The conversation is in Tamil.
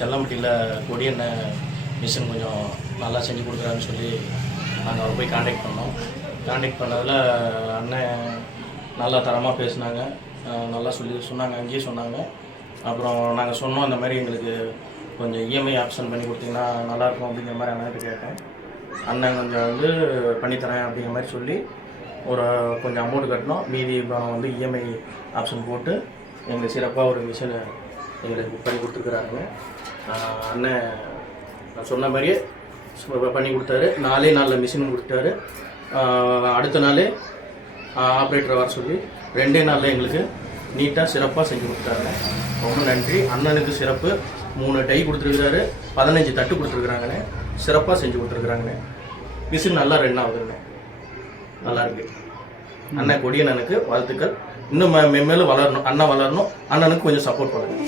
செல்லம்பட்டியில் கொடி எண்ணெய் மிஷின் கொஞ்சம் நல்லா செஞ்சு கொடுக்குறாருன்னு சொல்லி நாங்கள் அவரை போய் காண்டாக்ட் பண்ணோம். காண்டாக்ட் பண்ணதில் அண்ணன் நல்லா தரமாக பேசினாங்க, நல்லா சொன்னாங்க, அங்கேயே சொன்னாங்க. அப்புறம் நாங்கள் சொன்னோம் இந்த மாதிரி எங்களுக்கு கொஞ்சம் இஎம்ஐ ஆப்ஷன் பண்ணி கொடுத்தீங்கன்னா நல்லாயிருக்கும் அப்படிங்கிற மாதிரி அண்ணன்கிட்ட கேட்டேன். அண்ணன் கொஞ்சம் வந்து பண்ணித்தரேன் அப்படிங்கிற மாதிரி சொல்லி கொஞ்சம் அமௌண்ட் கட்டணும். மீதி இஎம்ஐ ஆப்ஷன் போட்டு எங்களுக்கு சிறப்பாக ஒரு மிஷினை எங்களுக்கு புக் பண்ணி கொடுத்துருக்குறாங்க. அண்ணன் நான் சொன்ன மாதிரியே பண்ணி கொடுத்தாரு. 4 நாளில் மிஷின் கொடுத்தாரு. அடுத்த நாள் ஆப்ரேட்டரை வர சொல்லி 2 நாளில் எங்களுக்கு நீட்டாக சிறப்பாக செஞ்சு கொடுத்தாங்க. ரொம்ப நன்றி. அண்ணனுக்கு சிறப்பு. 3 டை கொடுத்துருக்குறாரு, 15 தட்டு கொடுத்துருக்குறாங்கண்ணே. சிறப்பாக செஞ்சு கொடுத்துருக்குறாங்கண்ணே. மிஷின் நல்லா ரன் ஆகுதுண்ணே, நல்லா இருக்கு. அண்ணன் கொடியண்ணனுக்கு வாழ்த்துக்கள். இன்னும் மென்மேலும் வளரணும், அண்ணன் வளரணும். அண்ணனுக்கு கொஞ்சம் சப்போர்ட் பண்ணணும்.